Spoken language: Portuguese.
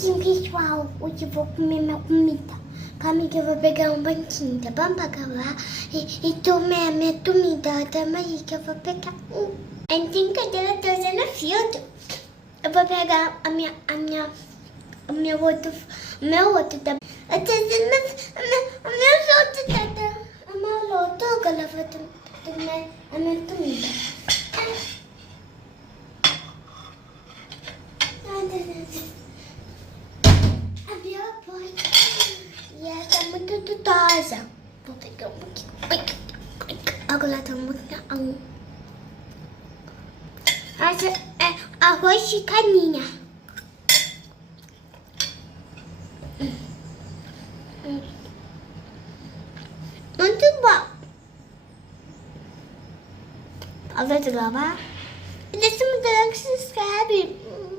Sim, pessoal, hoje eu vou comer minha comida. Calma que eu vou pegar um banquinho, tá bom? Pra acabar e tomar a minha comida. Calma aí que eu vou pegar um. Em brincadeira, eu tô usando filtro. Eu vou pegar o meu outro, tá? Eu tô usando o meu outro, tá? O meu outro, agora eu vou tomar a minha comida. Abriu a porta e ela tá muito dudosa. Vou pegar um pouquinho. Agora tá muito bom. Essa é arroz de caninha. Muito bom. Para de gravar. E deixa eu me dar que se inscreve.